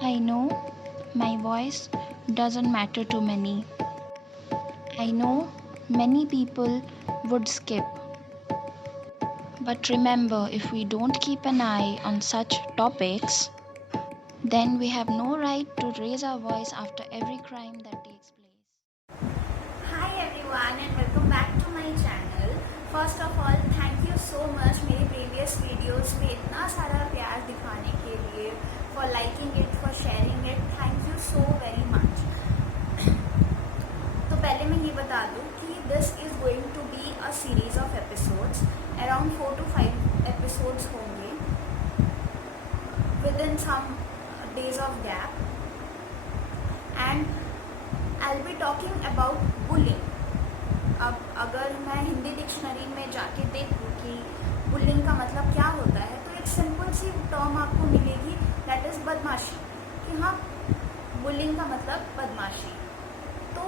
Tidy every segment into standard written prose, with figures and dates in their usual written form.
I know my voice doesn't matter to many. I know many people would skip. But remember, if we don't keep an eye on such topics, then we have no right to raise our voice after every crime that takes place. Hi everyone and welcome back to my channel. First of all, thank you so much मेरे previous videos में इतना सारा प्यार दिखाने के लिए, for liking it, for sharing it. Thank you so very much. तो पहले मैं ये बता दूँ कि this is going to be a series of episodes. Around 4 to 5 episodes होंगे within some days of gap. And I'll be talking about bullying. अब अगर मैं हिंदी डिक्शनरी में जाके देखूँ कि बुलिंग का मतलब क्या होता है तो एक सिंपल सी टर्म आपको मिलेगी, दैट इज़ बदमाशी. कि हाँ, बुलिंग का मतलब बदमाशी. तो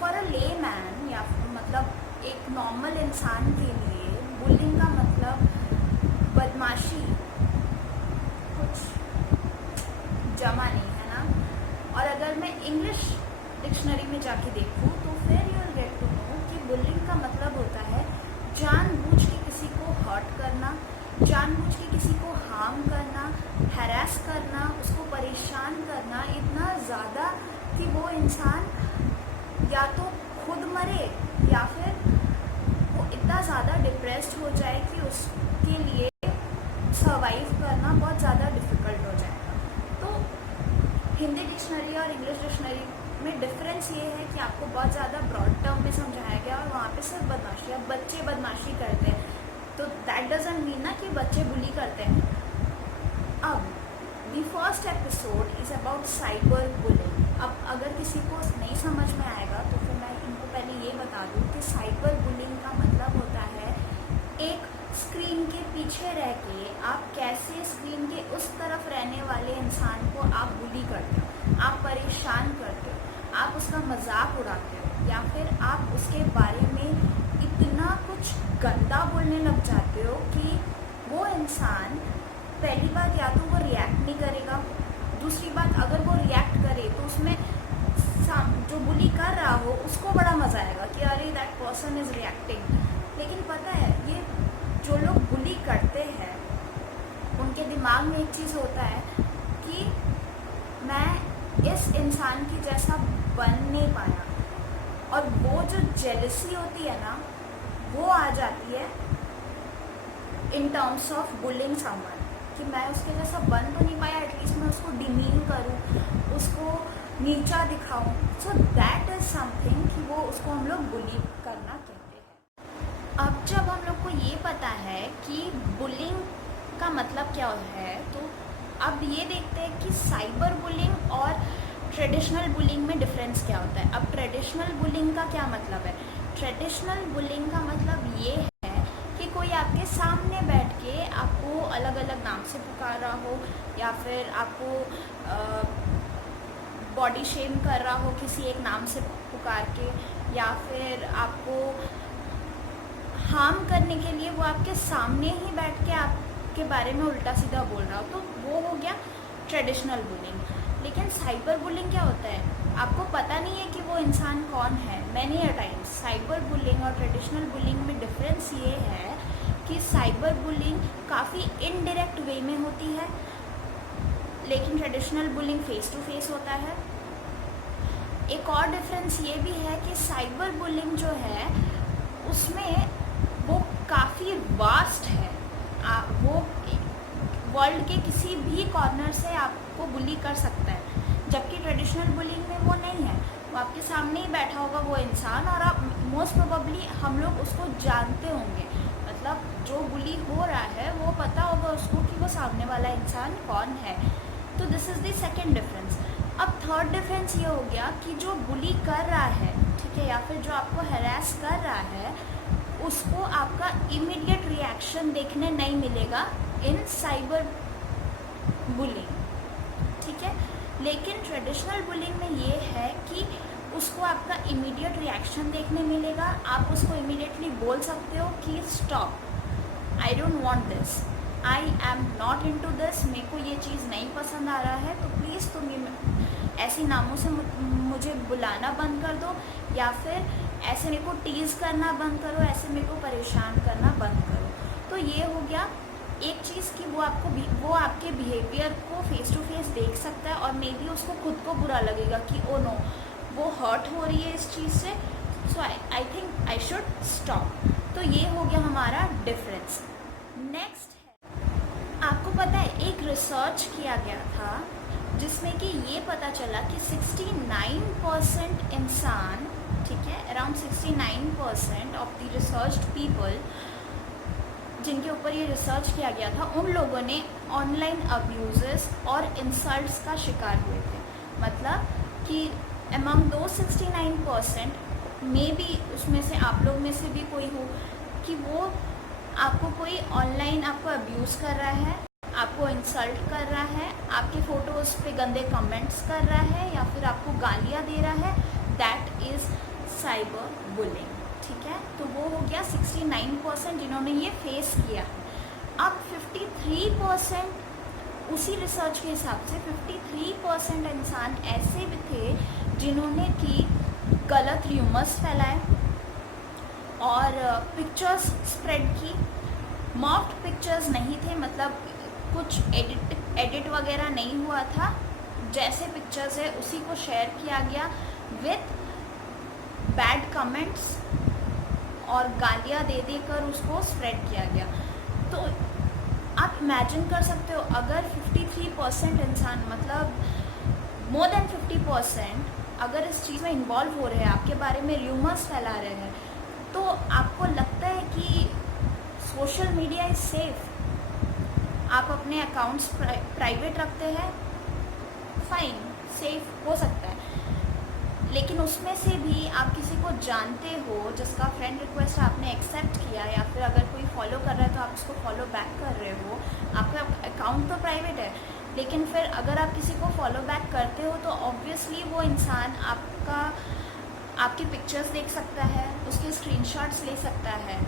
फॉर अ ले मैन या मतलब एक नॉर्मल इंसान के लिए बुलिंग का मतलब बदमाशी कुछ जमा नहीं है ना. और अगर मैं इंग्लिश डिक्शनरी में जाके देखूँ तो फिर you will get to know कि बुलिंग का मतलब होता है जानबूझ के किसी को हर्ट करना, जानबूझ के किसी को हार्म करना, हैरेस करना, उसको परेशान करना इतना ज़्यादा कि वो इंसान या तो खुद मरे या फिर वो इतना ज़्यादा डिप्रेस्ड हो जाए कि उसके लिए सर्वाइव करना बहुत ज़्यादा डिफ़िकल्ट हो जाएगा. तो हिंदी डिक्शनरी और इंग्लिश डिक्शनरी में डिफरेंस ये है कि आपको बहुत ज़्यादा ब्रॉड टर्म में समझाया गया और वहाँ पे सिर्फ बदमाशी. अब बच्चे बदमाशी करते हैं तो दैट डजंट मीन ना कि बच्चे बुली करते हैं. अब the first episode is about cyber bullying. अब अगर किसी को नहीं समझ में आएगा तो फिर मैं इनको पहले ये बता दूँ कि साइबर बुलिंग का मतलब होता है एक स्क्रीन के पीछे रह के आप कैसे स्क्रीन के उस तरफ रहने वाले इंसान को आप बुली करते हो, आप परेशान करते हो, आप उसका मजाक उड़ाते हो या फिर आप उसके बारे में इतना कुछ गंदा बोलने लग जाते हो कि वो इंसान पहली बात या तो वो रिएक्ट नहीं करेगा, दूसरी बात अगर वो रिएक्ट करे तो उसमें जो बुली कर रहा हो उसको बड़ा मज़ा आएगा कि अरे दैट पर्सन इज़ रिएक्टिंग. लेकिन पता है ये जो लोग बुली करते हैं उनके दिमाग में एक चीज़ होता है कि मैं इस इंसान की जैसा बन नहीं पाया, और वो जो जेलसी होती है ना वो आ जाती है in terms of bullying someone कि मैं उसके जैसा बन तो नहीं पाया, एटलीस्ट मैं उसको डिमीन करूँ, उसको नीचा दिखाऊं. सो दैट इज़ समथिंग कि वो उसको हम लोग बुली करना कहते हैं. अब जब हम लोग को ये पता है कि बुलिंग का मतलब क्या है तो अब ये देखते हैं कि साइबर बुलिंग और ट्रेडिशनल बुलिंग में डिफरेंस क्या होता है. अब ट्रेडिशनल बुलिंग का क्या मतलब है. ट्रेडिशनल बुलिंग का मतलब ये है कि कोई आपके सामने बैठ के आपको अलग अलग नाम से पुकार रहा हो या फिर आपको बॉडी शेम कर रहा हो किसी एक नाम से पुकार के, या फिर आपको हार्म करने के लिए वो आपके सामने ही बैठ के आपके बारे में उल्टा सीधा बोल रहा हो, तो वो हो गया ट्रेडिशनल बुलिंग. लेकिन साइबर बुलिंग क्या होता है, आपको पता नहीं है कि वो इंसान कौन है. Many a times cyber bullying और ट्रेडिशनल बुलिंग में डिफरेंस ये है कि साइबर बुलिंग काफ़ी इनडायरेक्ट वे में होती है लेकिन traditional bullying face to face होता है. एक और डिफरेंस ये भी है कि साइबर बुलिंग जो है उसमें वो काफ़ी वास्ट है. वो वर्ल्ड के किसी भी कॉर्नर से आपको बुली कर सकता है, जबकि ट्रेडिशनल बुलिंग में वो नहीं है. वो आपके सामने ही बैठा होगा वो इंसान और आप मोस्ट प्रोबेबली हम लोग उसको जानते होंगे, मतलब जो बुली हो रहा है वो पता होगा उसको कि वो सामने वाला इंसान कौन है. तो this is the second difference. अब थर्ड डिफरेंस ये हो गया कि जो बुली कर रहा है, ठीक है, या फिर जो आपको हैरेस कर रहा है उसको आपका इमीडिएट रिएक्शन देखने नहीं मिलेगा इन साइबर बुलिंग, ठीक है. लेकिन ट्रेडिशनल बुलिंग में ये है कि उसको आपका इमीडिएट रिएक्शन देखने मिलेगा. आप उसको इमीडिएटली बोल सकते हो कि stop, I don't want this, I am not into this, मेरे को ये चीज़ नहीं पसंद आ रहा ऐसे नामों से मुझे बुलाना बंद कर दो, या फिर ऐसे मेरे को टीज़ करना बंद करो, ऐसे मेरे को परेशान करना बंद करो। तो ये हो गया एक चीज़ कि वो आपके बिहेवियर को फेस टू फेस देख सकता है और मे बी उसको खुद को बुरा लगेगा कि ओ नो, वो हर्ट हो रही है इस चीज़ से, so I think I should stop. तो ये हो गया हमारा डिफरेंस। नेक्स्ट है, आपको पता है एक रिसर्च किया गया था जिसमें कि ये पता चला कि 69% इंसान, ठीक है, around 69% of the researched people जिनके ऊपर ये रिसर्च किया गया था, उन लोगों ने ऑनलाइन अब्यूजेस और इंसल्ट्स का शिकार हुए थे। मतलब कि अमंग दो 69% में भी उसमें से आप लोग में से भी कोई हो कि वो आपको कोई ऑनलाइन आपको अब्यूज़ कर रहा है, आपको इंसल्ट कर रहा है, आपके फ़ोटोज़ पे गंदे कमेंट्स कर रहा है, या फिर आपको गालियाँ दे रहा है, दैट इज़ साइबर बुलिंग। ठीक है, तो वो हो गया 69% जिन्होंने ये फेस किया है। अब 53% उसी रिसर्च के हिसाब से 53% इंसान ऐसे भी थे जिन्होंने कि गलत र्यूमर्स फैलाए और पिक्चर्स स्प्रेड की। मॉफ्ड पिक्चर्स नहीं थे, मतलब कुछ एडिट वगैरह नहीं हुआ था, जैसे पिक्चर्स है उसी को शेयर किया गया विथ बैड कमेंट्स और गालियाँ दे देकर उसको स्प्रेड किया गया। तो आप इमेजिन कर सकते हो, अगर 53% इंसान, मतलब मोर देन 50% अगर इस चीज़ में इन्वॉल्व हो रहे हैं, आपके बारे में र्यूमर्स फैला रहे हैं, तो आपको लगता है कि सोशल मीडिया इज़ सेफ? आप अपने अकाउंट्स प्राइवेट रखते हैं, फाइन, सेफ हो सकता है, लेकिन उसमें से भी आप किसी को जानते हो जिसका फ्रेंड रिक्वेस्ट आपने एक्सेप्ट किया, या फिर अगर कोई फॉलो कर रहा है तो आप उसको फॉलो बैक कर रहे हो, आपका अकाउंट तो प्राइवेट है, लेकिन फिर अगर आप किसी को फॉलो बैक करते हो तो ऑब्वियसली वो इंसान आपकी पिक्चर्स देख सकता है, उसके स्क्रीनशॉट्स ले सकता है।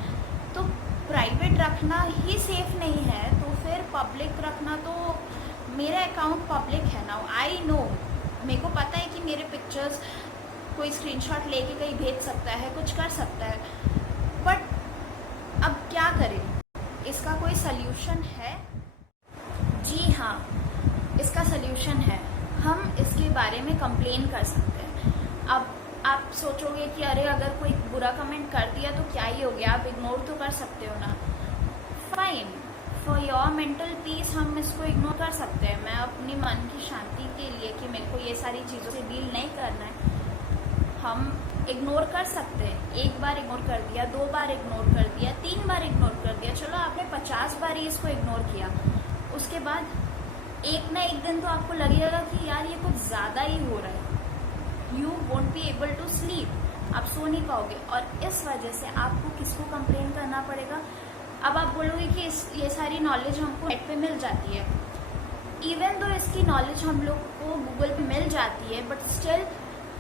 तो प्राइवेट रखना ही सेफ नहीं है, तो फिर पब्लिक रखना, तो मेरा अकाउंट पब्लिक है ना, आई नो, मेरे को पता है कि मेरे पिक्चर्स कोई स्क्रीनशॉट लेके कहीं भेज सकता है, कुछ कर सकता है, बट अब क्या करें? इसका कोई सल्यूशन है? जी हाँ, इसका सल्यूशन है। हम इसके बारे में कंप्लेन कर सकते हैं। अब आप सोचोगे कि अरे अगर कोई बुरा कमेंट कर दिया तो क्या ही हो गया, आप इग्नोर तो कर सकते हो ना। Fine, for your mental peace हम इसको इग्नोर कर सकते हैं। मैं अपनी मन की शांति के लिए कि मेरे को ये सारी चीज़ों से डील नहीं करना है, हम इग्नोर कर सकते हैं। एक बार इग्नोर कर दिया, 2 बार इग्नोर कर दिया, 3 बार इग्नोर कर दिया, चलो आपने 50 बार ही इसको इग्नोर किया, उसके बाद एक ना एक दिन तो आपको लगेगा कि यार ये कुछ ज़्यादा ही हो रहा है। You won't be able to sleep, आप सो नहीं पाओगे, और इस वजह से आपको किसको कंप्लेन करना पड़ेगा? अब आप बोलोगे कि ये सारी नॉलेज हमको नेट पे मिल जाती है। इवन दो इसकी नॉलेज हम लोग को गूगल पे मिल जाती है, बट स्टिल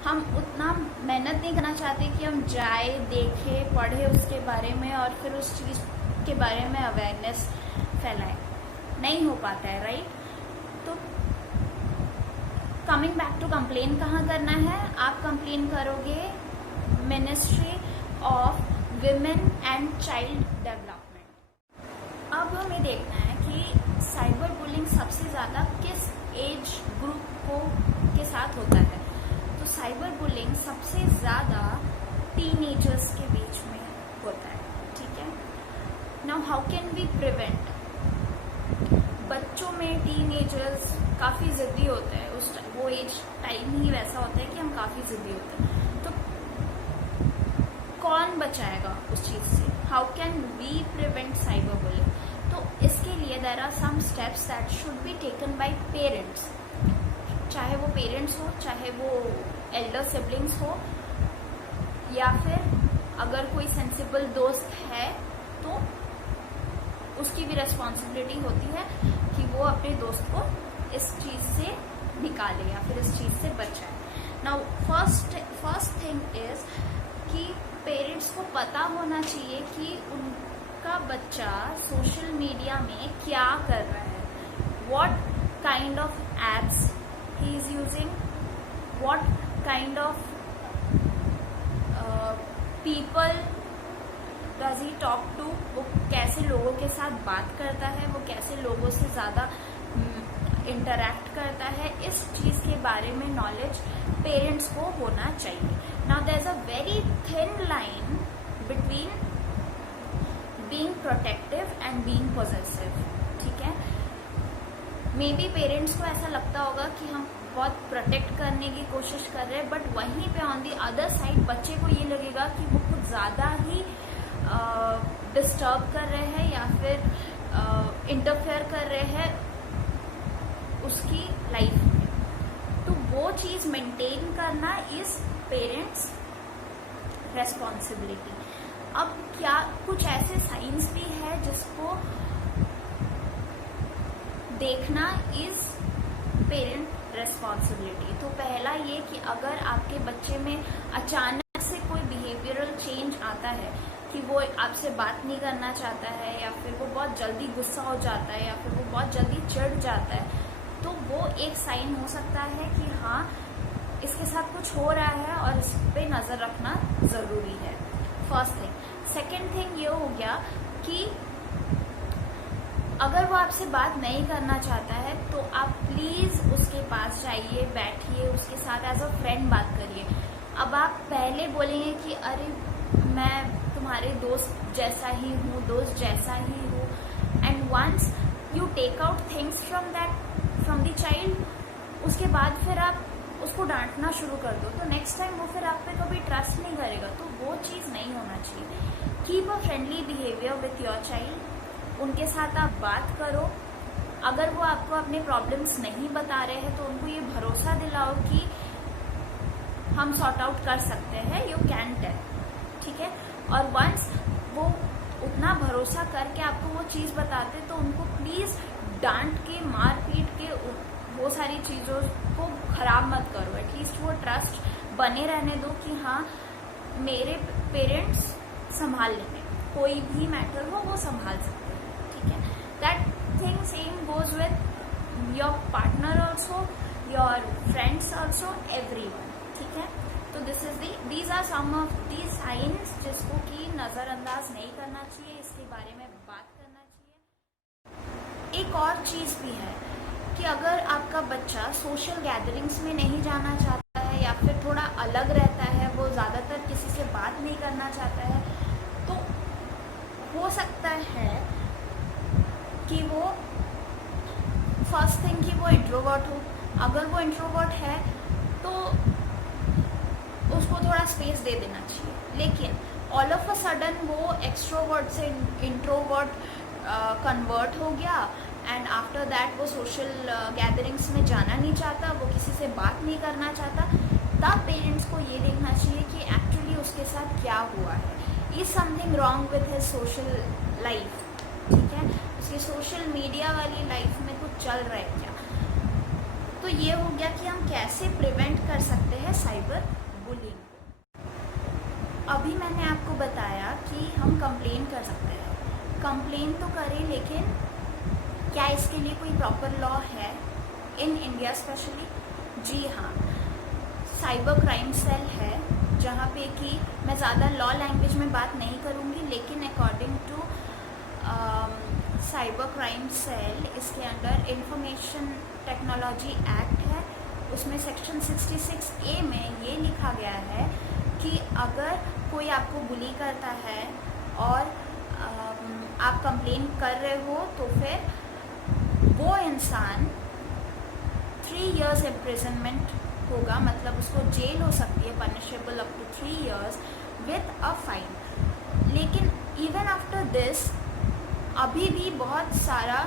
हम उतना मेहनत नहीं करना चाहते कि हम जाए, देखें, पढ़े उसके बारे में और फिर उस चीज़ के बारे में अवेयरनेस फैलाए। नहीं हो पाता है, राइट? तो कमिंग बैक टू कंप्लेन कहाँ करना है? आप कंप्लेन करोगे ministry of women and child development. अब हमें देखना है कि साइबर बुलिंग सबसे ज़्यादा किस एज ग्रुप के साथ होता है। तो साइबर बुलिंग सबसे ज़्यादा टीनेजर्स के बीच में होता है, ठीक है। Now how can we prevent? बच्चों में टीनेजर्स काफ़ी ज़िद्दी होते हैं, वो एज टाइम ही वैसा होता है कि हम काफ़ी ज़िद्दी होते हैं। तो कौन बचाएगा उस चीज़ से? How can we prevent cyber bullying? तो इसके लिए there are some steps that should be taken by parents, चाहे वो पेरेंट्स हो, चाहे वो एल्डर सिबलिंग्स हो, या फिर अगर कोई सेंसिबल दोस्त है तो उसकी भी रिस्पॉन्सिबिलिटी होती है कि वो अपने दोस्त को इस चीज़ से निकाले या फिर इस चीज़ से बचाए। नाउ फर्स्ट थिंग इज कि पेरेंट्स को पता होना चाहिए कि उनका बच्चा सोशल मीडिया में क्या कर रहा है, what kind of apps he is using, what kind of people does he talk to, वो कैसे लोगों के साथ बात करता है, वो कैसे लोगों से ज़्यादा इंटरैक्ट करता है, इस चीज़ के बारे में नॉलेज पेरेंट्स को होना चाहिए. Now there is a very thin line between being protective and being possessive. ठीक है, मे बी पेरेंट्स को ऐसा लगता होगा कि हम बहुत प्रोटेक्ट करने की कोशिश कर रहे हैं, बट वहीं पे ऑन दी अदर साइड बच्चे को ये लगेगा कि वो कुछ ज़्यादा ही डिस्टर्ब कर रहे हैं या फिर इंटरफेयर कर रहे हैं उसकी लाइफ में. तो वो चीज़ मेंटेन करना इज पेरेंट्स रेस्पॉन्सिबिलिटी. अब क्या कुछ ऐसे साइंस भी है जिसको देखना इज पेरेंट रेस्पॉन्सिबिलिटी. तो पहला ये कि अगर आपके बच्चे में अचानक से कोई बिहेवियरल चेंज आता है कि वो आपसे बात नहीं करना चाहता है या फिर वो बहुत जल्दी गुस्सा हो जाता है या फिर वो बहुत जल्दी चिढ़ जाता है, तो वो एक साइन हो सकता है कि हाँ इसके साथ कुछ हो रहा है और इस पे नज़र रखना ज़रूरी है. First thing. सेकेंड थिंग ये हो गया कि अगर वो आपसे बात नहीं करना चाहता है तो आप प्लीज़ उसके पास जाइए, बैठिए, उसके साथ एज अ फ्रेंड बात करिए. अब आप पहले बोलेंगे कि अरे मैं तुम्हारे दोस्त जैसा ही हूँ, दोस्त जैसा ही हूँ, and once you take out things from the child, उसके बाद फिर आप उसको डांटना शुरू कर दो, तो नेक्स्ट टाइम वो फिर आप पे कभी ट्रस्ट नहीं करेगा. तो वो चीज़ नहीं होना चाहिए. Keep a friendly behaviour with your child. उनके साथ आप बात करो. अगर वो आपको अपने प्रॉब्लम्स नहीं बता रहे हैं तो उनको ये भरोसा दिलाओ कि हम सॉर्ट आउट कर सकते हैं, यू कैन टेल. ठीक है, और वंस वो उतना भरोसा करके आपको वो चीज़ बताते तो उनको प्लीज़ डांट के, मार पीट के वो सारी चीज़ों को खराब मत करो. एटलीस्ट वो ट्रस्ट बने रहने दो कि हाँ मेरे पेरेंट्स संभाल लेंगे, कोई भी मैटर हो वो संभाल सकते हैं. ठीक है, that thing same goes with your partner also, your friends also, everyone. ठीक है, तो these are some of the signs जिसको कि नज़रअंदाज नहीं करना चाहिए, इसके बारे में बात करना चाहिए. एक और चीज़ भी है कि अगर आपका बच्चा सोशल गैदरिंग्स में नहीं जाना चाहता है या फिर थोड़ा अलग रहता है, वो ज़्यादातर किसी से बात नहीं करना चाहता है, तो हो सकता है कि वो फर्स्ट थिंग कि वो इंट्रोवर्ट हो. अगर वो इंट्रोवर्ट है तो उसको थोड़ा स्पेस दे देना चाहिए. लेकिन ऑल ऑफ अ सडन वो एक्सट्रोवर्ट से इंट्रोवर्ट कन्वर्ट हो गया एंड आफ्टर दैट वो सोशल गैदरिंग्स में जाना नहीं चाहता, वो किसी से बात नहीं करना चाहता, तब पेरेंट्स को ये देखना चाहिए कि एक्चुअली उसके साथ क्या हुआ है. Is something wrong with his social life. ठीक है, उसकी सोशल मीडिया वाली लाइफ में कुछ चल रहा है क्या. तो ये हो गया कि हम कैसे प्रिवेंट कर सकते हैं साइबर बुलिंग को. अभी मैंने आपको बताया कि हम कंप्लेन कर सकते हैं. कंप्लेन तो करें, लेकिन क्या इसके लिए कोई प्रॉपर लॉ है इन इंडिया स्पेशली? जी हाँ, साइबर क्राइम सेल है, जहाँ पे कि मैं ज़्यादा लॉ लैंग्वेज में बात नहीं करूँगी, लेकिन according to cyber crime cell इसके अंडर इंफॉर्मेशन टेक्नोलॉजी एक्ट है. उसमें सेक्शन 66A में ये लिखा गया है कि अगर कोई आपको बुली करता है और आप कंप्लेन कर रहे हो तो फिर वो इंसान 3 years इम्प्रिजनमेंट होगा, मतलब उसको जेल हो सकती है, punishable up to 3 years with a fine. लेकिन इवन आफ्टर दिस अभी भी बहुत सारा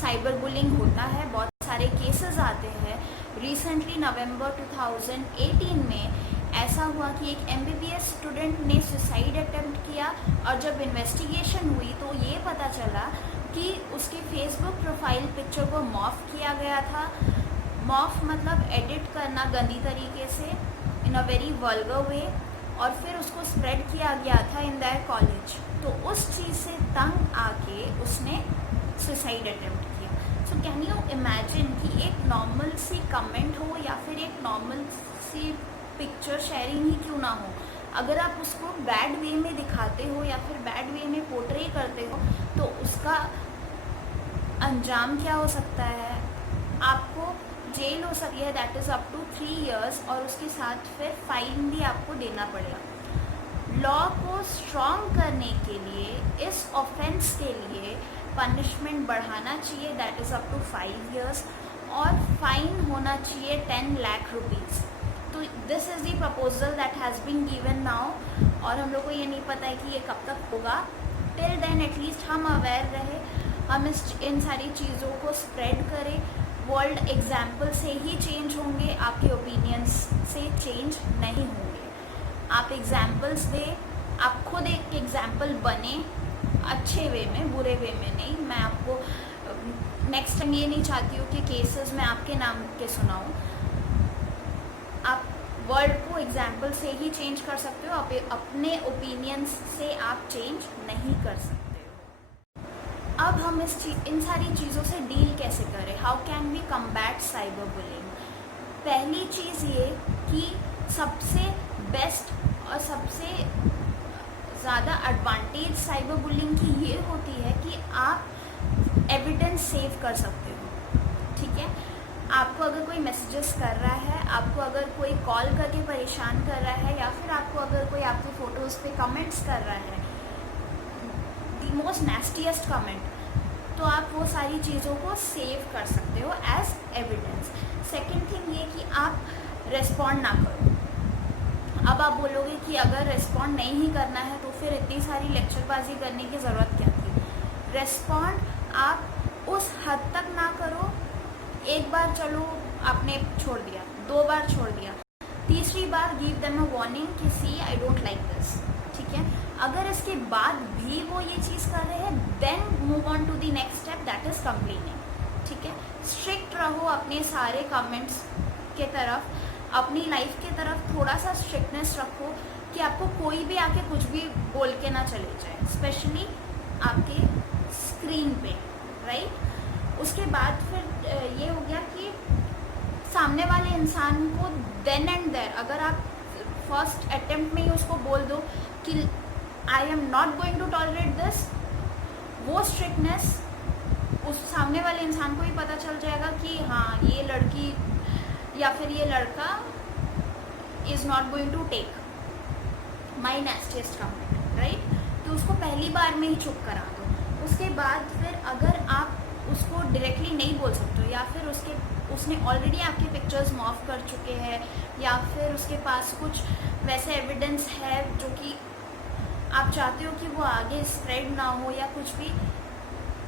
साइबर बुलिंग होता है, बहुत सारे केसेस आते हैं. रिसेंटली नवंबर 2018 में ऐसा हुआ कि एक MBBS स्टूडेंट ने सुसाइड अटेम्प्ट किया, और जब इन्वेस्टिगेशन हुई तो ये पता चला कि उसके फेसबुक प्रोफाइल पिक्चर को मॉर्फ किया गया था. मॉर्फ मतलब एडिट करना गंदी तरीके से, इन अ वेरी वल्गर वे, और फिर उसको स्प्रेड किया गया था इन दैट कॉलेज. तो उस चीज़ से तंग आके उसने सुसाइड अटेम्प्ट किया. सो कैन यू इमेजिन कि एक नॉर्मल सी कमेंट हो या फिर एक नॉर्मल सी पिक्चर शेयरिंग ही क्यों ना हो, अगर आप उसको बैड वे में दिखाते हो या फिर बैड वे में पोर्ट्रे करते हो तो उसका अंजाम क्या हो सकता है, आपको जेल हो सकती है, that is up to 3 years, और उसके साथ फिर फाइन भी आपको देना पड़ेगा। लॉ को स्ट्रॉन्ग करने के लिए इस ऑफेंस के लिए पनिशमेंट बढ़ाना चाहिए, that is up to 5 years, और फाइन होना चाहिए 10 लाख रुपीज़। तो this is the proposal that has been given now, और हम लोग को ये नहीं पता है कि ये कब तक होगा। टिल देन एटलीस्ट हम अवेयर रहे, हम इन सारी चीज़ों को स्प्रेड करें। वर्ल्ड एग्जाम्पल से ही चेंज होंगे, आपके ओपिनियंस से चेंज नहीं होंगे। आप एग्जाम्पल्स दें, आप खुद एक एग्जाम्पल बने, अच्छे वे में, बुरे वे में नहीं। मैं आपको नेक्स्ट टाइम ये नहीं चाहती हूँ कि केसेस मैं आपके नाम के सुनाऊँ। आप वर्ल्ड को एग्जाम्पल से ही चेंज कर सकते हो, अपने ओपिनियंस से आप चेंज नहीं कर सकते हो। अब हम इन सारी चीज़ों से डील कैसे करें, how can we combat cyber bullying. पहली चीज़ ये कि सबसे बेस्ट और सबसे ज़्यादा एडवांटेज साइबर बुलिंग की ये होती है कि आप एविडेंस सेव कर सकते हो। ठीक है, आपको अगर कोई मैसेजेस कर रहा है, आपको अगर कोई कॉल करके परेशान कर रहा है, या फिर आपको अगर कोई आपकी फ़ोटोज़ पे कमेंट्स कर रहा है, द मोस्ट नेस्टीएस्ट कमेंट, तो आप वो सारी चीज़ों को सेव कर सकते हो एज एविडेंस। सेकेंड थिंग ये कि आप रेस्पॉन्ड ना करो। अब आप बोलोगे कि अगर रेस्पॉन्ड नहीं ही करना है तो फिर इतनी सारी लेक्चरबाजी करने की ज़रूरत क्या थी। रेस्पॉन्ड आप उस हद तक ना करो, एक बार चलो आपने छोड़ दिया, 2 बार छोड़ दिया, तीसरी बार गिव देम अ वार्निंग कि सी आई डोंट लाइक दिस। ठीक है, अगर इसके बाद भी वो ये चीज़ कर रहे हैं, then move on to the next step, that is complaining. ठीक है, स्ट्रिक्ट रहो अपने सारे कमेंट्स के तरफ, अपनी लाइफ के तरफ थोड़ा सा स्ट्रिक्टनेस रखो कि आपको कोई भी आके कुछ भी बोल के ना चले जाए, स्पेशली आपके स्क्रीन पे, राइट। उसके बाद फिर ये हो गया कि सामने वाले इंसान को देन एंड देयर, अगर आप फर्स्ट अटेम्प्ट में ही उसको बोल दो कि I am not going to tolerate this, वो स्ट्रिक्टनेस उस सामने वाले इंसान को ही पता चल जाएगा कि हाँ ये लड़की या फिर ये लड़का is not going to take my nastiest comment, right. तो उसको पहली बार में ही चुप करा दो। उसके बाद फिर अगर आप उसको डायरेक्टली नहीं बोल सकते हो, या फिर उसने ऑलरेडी आपके पिक्चर्स मॉर्फ कर चुके हैं, या फिर उसके पास कुछ वैसे एविडेंस है जो कि आप चाहते हो कि वो आगे स्प्रेड ना हो या कुछ भी,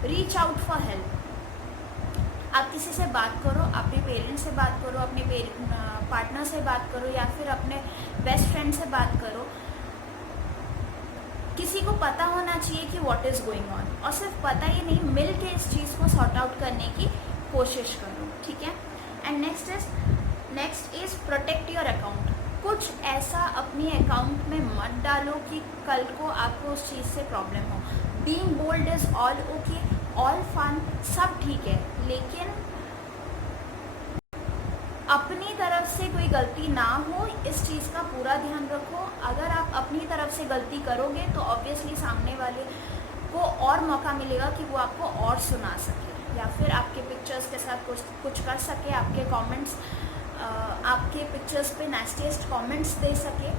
रीच आउट फॉर हेल्प। आप किसी से बात करो, अपने पेरेंट्स से बात करो, अपने पार्टनर से बात करो, या फिर अपने बेस्ट फ्रेंड से बात करो। किसी को पता होना चाहिए कि व्हाट इज़ गोइंग ऑन, और सिर्फ पता ही नहीं, मिल के इस चीज़ को सॉर्ट आउट करने की कोशिश करो। ठीक है, and next is protect your account. कुछ ऐसा अपने अकाउंट में मत डालो कि कल को आपको उस चीज़ से प्रॉब्लम हो। Being bold is all okay, all fun, सब ठीक है, लेकिन अपनी तरफ से कोई गलती ना हो, इस चीज़ का पूरा ध्यान रखो। अगर आप अपनी तरफ से गलती करोगे तो ऑब्वियसली सामने वाले को और मौका मिलेगा कि वो आपको और सुना सके, या फिर आपके पिक्चर्स के साथ कुछ कर सके, आपके कमेंट्स, आपके पिक्चर्स पे नेस्टीएस्ट कमेंट्स दे सके।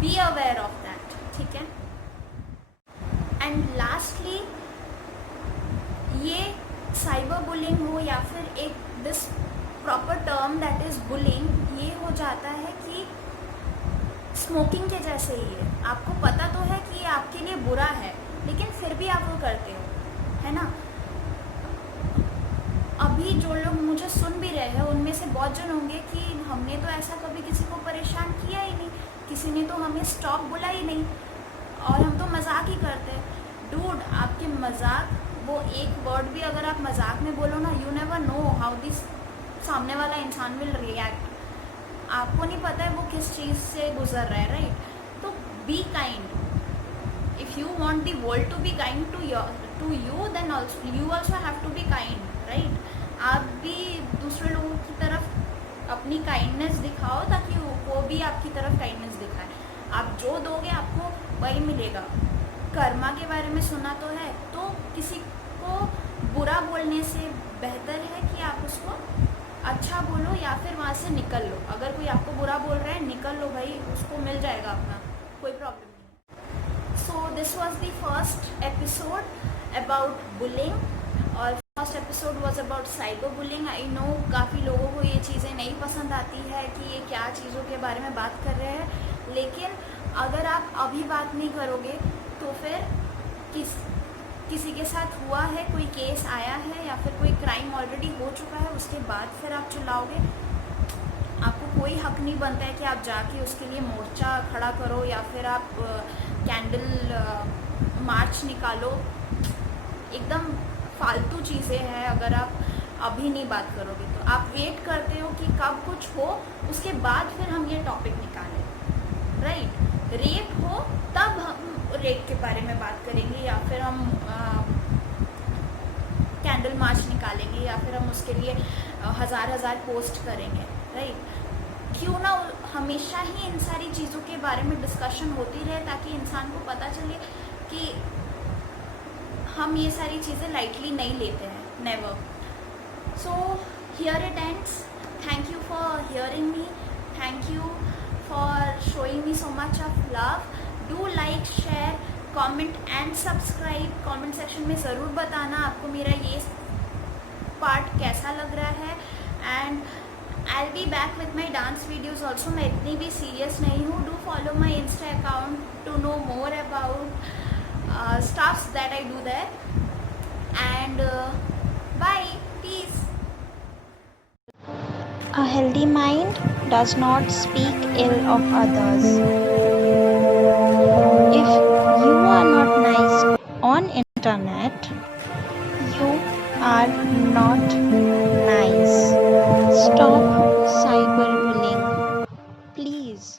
Be aware of that. ठीक है, एंड लास्टली, ये साइबर बुलिंग हो या फिर एक this proper term that is bullying, ये हो जाता है कि स्मोकिंग के जैसे ही है। आपको पता तो है कि ये आपके लिए बुरा है, लेकिन फिर भी आप वो करते हो, है ना। अभी जो लोग मुझे सुन भी रहे हैं उनमें से बहुत जन होंगे कि हमने तो ऐसा कभी किसी को परेशान किया ही नहीं, किसी ने तो हमें स्टॉप बोला ही नहीं, और हम तो मजाक ही करते हैं। डूड, आपके मजाक, वो एक वर्ड भी अगर आप मजाक में बोलो ना, you never know how this सामने वाला इंसान विल रिएक्ट। आपको नहीं पता है वो किस चीज़ से गुजर रहा है, राइट। तो be kind. If you want the world to be kind to you, then you also have to be kind, right. आप भी अपनी काइंडनेस दिखाओ ताकि वो भी आपकी तरफ काइंडनेस दिखाए। आप जो दोगे आपको वही मिलेगा। कर्मा के बारे में सुना तो है, तो किसी को बुरा बोलने से बेहतर है कि आप उसको अच्छा बोलो या फिर वहाँ से निकल लो। अगर कोई आपको बुरा बोल रहा है, निकल लो भाई, उसको मिल जाएगा अपना, कोई प्रॉब्लम नहीं। So this was the first episode about bullying, और first episode was about cyber bullying. I know काफ़ी लोगों को ये चीज़ें नहीं पसंद आती है कि ये क्या चीज़ों के बारे में बात कर रहे हैं, लेकिन अगर आप अभी बात नहीं करोगे तो फिर किसी के साथ हुआ है, कोई केस आया है या फिर कोई क्राइम ऑलरेडी हो चुका है, उसके बाद फिर आप चिल्लाओगे, आपको कोई हक नहीं बनता है कि आप जाके उसके लिए मोर्चा खड़ा करो या फिर आप कैंडल मार्च निकालो। एकदम फालतू चीज़ें हैं। अगर आप अभी नहीं बात करोगे तो आप वेट करते हो कि कब कुछ हो, उसके बाद फिर हम ये टॉपिक निकालें, राइट। रेप हो तब हम रेप के बारे में बात करेंगे, या फिर हम कैंडल मार्च निकालेंगे, या फिर हम उसके लिए हज़ार पोस्ट करेंगे, राइट। क्यों ना हमेशा ही इन सारी चीज़ों के बारे में डिस्कशन होती रहे, ताकि इंसान को पता चले कि हम ये सारी चीज़ें लाइटली नहीं लेते हैं, never. So here it ends. Thank you for hearing me, thank you for showing me so much of love. Do like, share, comment and subscribe. Comment section में ज़रूर बताना आपको मेरा ये पार्ट कैसा लग रहा है। And I will be back with my dance videos also. मैं इतनी भी सीरियस नहीं हूँ। Do follow my insta account to know more about stuffs that I do there, and bye, peace. A healthy mind does not speak ill of others. If you are not nice on internet, you are not nice. Stop cyberbullying, please.